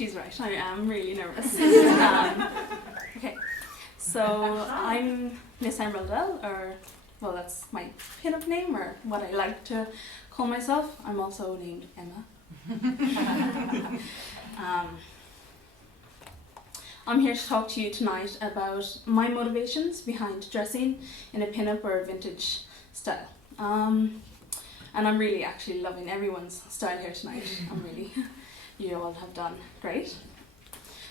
she's right. I am really nervous. Okay, so I'm Miss Emerald Elle, or, well, that's my pin-up name, or what I like to call myself. I'm also named Emma. I'm here to talk to you tonight about my motivations behind dressing in a pin-up or a vintage style. And I'm really actually loving everyone's style here tonight. You all have done great.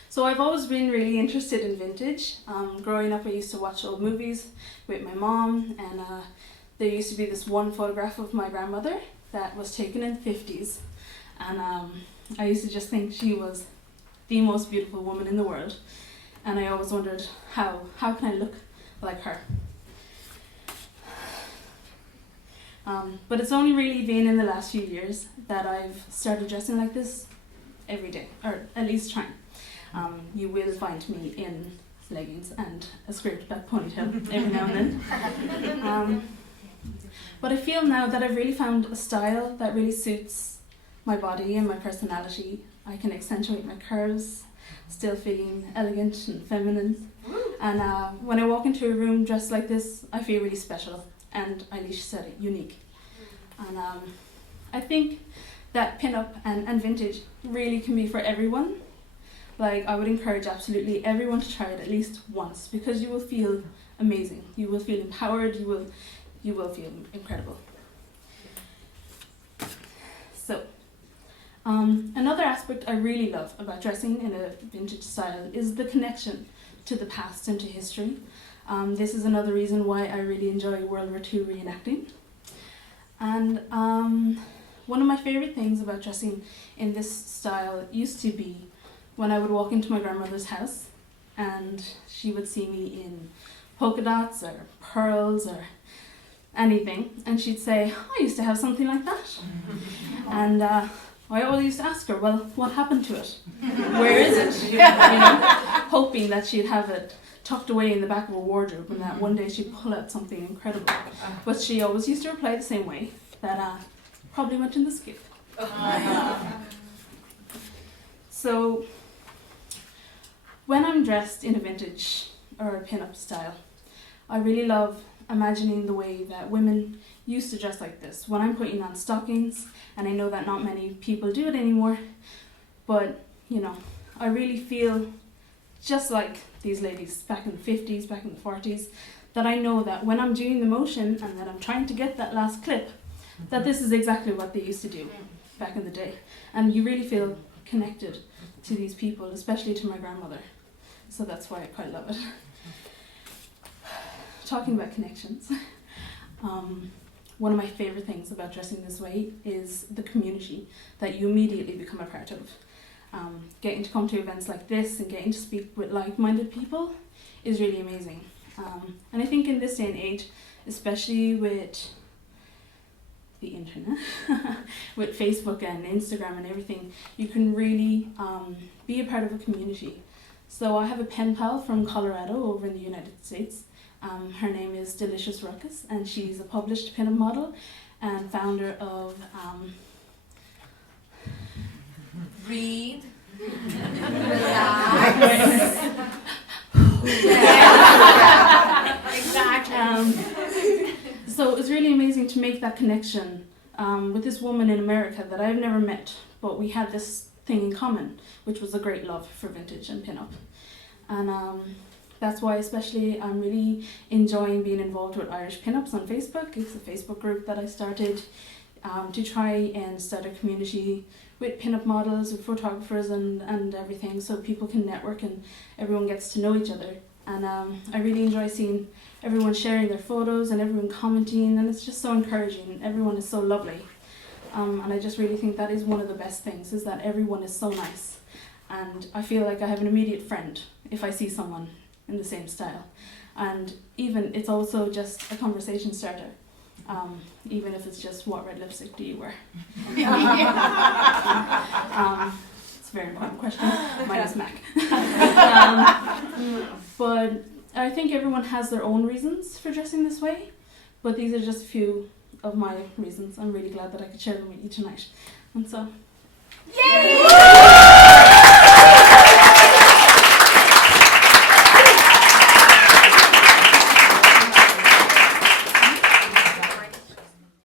So I've always been really interested in vintage. Growing up, I used to watch old movies with my mom, and there used to be this one photograph of my grandmother that was taken in the 50s. And I used to just think she was the most beautiful woman in the world. And I always wondered, how can I look like her? But it's only really been in the last few years that I've started dressing like this every day, or at least trying. You will find me in leggings and a scraped back ponytail every now and then. But I feel now that I've really found a style that really suits my body and my personality. I can accentuate my curves, still feeling elegant and feminine. And when I walk into a room dressed like this, I feel really special. And Eilish said it, unique. And I think that pin-up and vintage really can be for everyone. Like, I would encourage absolutely everyone to try it at least once, because you will feel amazing. You will feel empowered. You will feel incredible. So, another aspect I really love about dressing in a vintage style is the connection to the past and to history. This is another reason why I really enjoy World War II reenacting. And one of my favorite things about dressing in this style used to be when I would walk into my grandmother's house and she would see me in polka dots or pearls or anything, and she'd say, I used to have something like that. And I always used to ask her, well, what happened to it? Where is it? Hoping that she'd have it tucked away in the back of a wardrobe and that one day she'd pull out something incredible. But she always used to reply the same way, that probably went in the skip. So when I'm dressed in a vintage or a pin-up style, I really love imagining the way that women used to dress like this. When I'm putting on stockings, and I know that not many people do it anymore, but I really feel just like these ladies back in the 50s, back in the 40s, that I know that when I'm doing the motion and that I'm trying to get that last clip, that this is exactly what they used to do back in the day. And you really feel connected to these people, especially to my grandmother. So that's why I quite love it. Talking about connections, one of my favorite things about dressing this way is the community that you immediately become a part of. Getting to come to events like this and getting to speak with like-minded people is really amazing. And I think in this day and age, especially with the internet, with Facebook and Instagram and everything, you can really be a part of a community. So I have a pen pal from Colorado over in the United States. Her name is Delicious Ruckus, and she's a published pin-up model and founder of Read. Exactly. So it was really amazing to make that connection with this woman in America that I've never met, but we had this thing in common, which was a great love for vintage and pin-up. And that's why especially I'm really enjoying being involved with Irish Pin-Ups on Facebook. It's a Facebook group that I started to try and start a community with pin-up models, with photographers and everything, so people can network and everyone gets to know each other. And I really enjoy seeing everyone sharing their photos and everyone commenting, and it's just so encouraging. Everyone is so lovely. And I just really think that is one of the best things, is that everyone is so nice. And I feel like I have an immediate friend if I see someone in the same style. And even it's also just a conversation starter. Even if it's just, what red lipstick do you wear? It's a very important question. Mine is MAC. But I think everyone has their own reasons for dressing this way, but these are just a few of my reasons. I'm really glad that I could share them with you tonight. And so, yay!